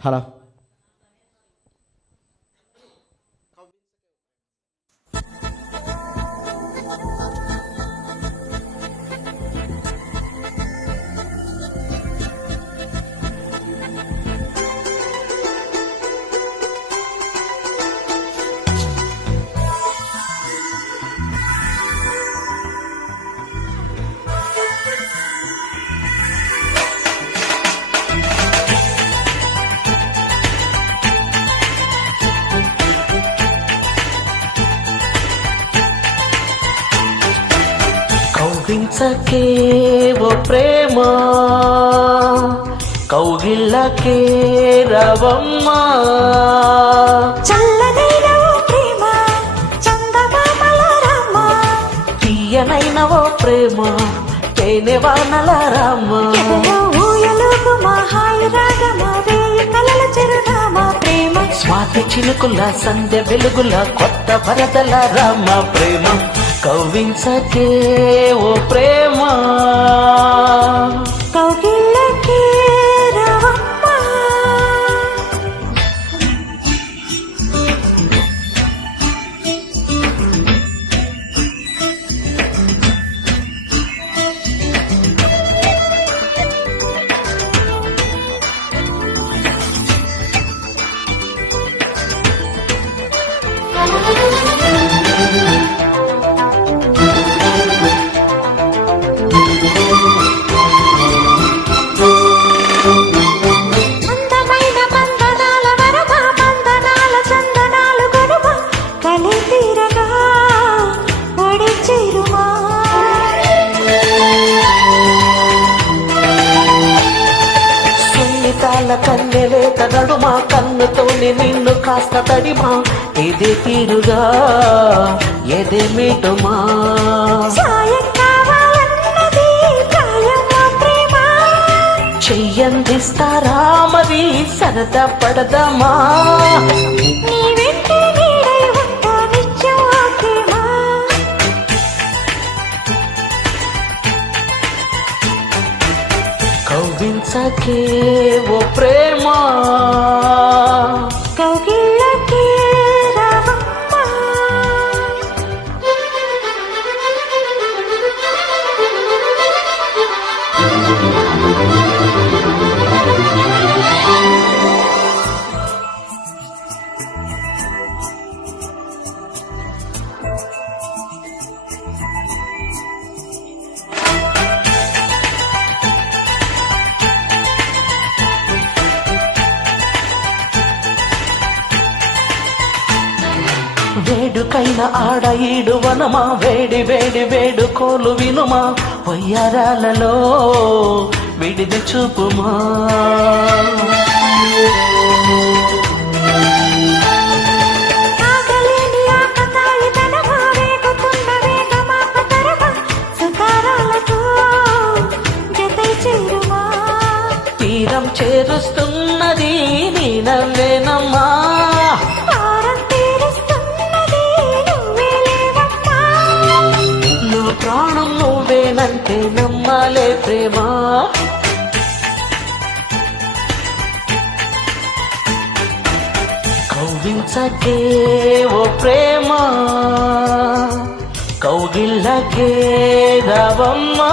Hello కౌగిలించకే ఓ ప్రేమ కౌగిళ్ళకే రవమ్మా చల్లనైన ఓ ప్రేమ చందమామల రామ తీయనైన ఓ ప్రేమ తేనె వానల రామ ఎదలో ఊయలుగు మా హాయి రాగమా వేయి కలల చిరునామా ప్రేమ స్వాతి చిలుకుల సంధ్య వెలుగుల కొత్త వరదల రామ ప్రేమ కౌగిలించకే ఓ ప్రేమ కౌగిళ్ళకే రావమ్మ అందమైన బంధనాల వరమ బంధనాల చందనాలు గడుమ కలి తీరగా ఒడి చేరుమా సున్నితాల కన్నెలేత నడుమా కన్నుతోనే నిన్ను కాస్త తడిమా ఎదే తీరుగా ఎదే మీటుమా సాయం కావాలన్నది ప్రాయమా ప్రేమ చెయ్యందిస్తారా మరి సరదా పడదామా నీ వెంట నీడై ఉంటా నిత్యం ఆ ప్రేమ కౌగిలించకే ఓ ప్రేమ కౌగిళ్ళకే రావమ్మ వేడుకైన ఆడ ఈడు వనమా వేడి వేడి వేడుకోలు వినుమా వయ్యారాలలో విడిది చూపుమా ఆగలేని ఆకతాయితనమా వేగుతున్న వేగమాపతరమా సుతారాలతో జతై చేరుమా తీరం చేరుస్తున్నది నీ నవ్వేనమ్మా భారం తీరుస్తున్నది నువ్వే లేవమ్మా నువ్వు ప్రాణం నువ్వేనంటే నమ్మాలే ప్రేమ కౌగిలించకే ఓ ప్రేమ కౌగిళ్ళకే రావమ్మా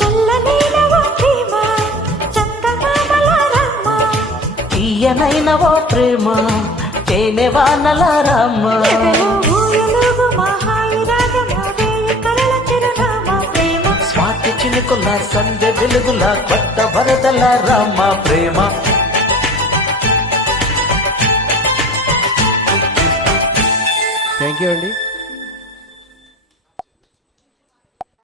చల్లనైన ఓ ప్రేమ చందమామల రామ తీయనైన ఓ ప్రేమ తేనె వానల రామ ఎదలో ఊయలుగు మా హాయి రాగమా వేయి కలల చిరునామా ప్రేమ స్వాతి చిలుకుల సంధ్య వెలుగుల కొత్త వరదల రామ ప్రేమ థ్యాంక్ యూ అండి.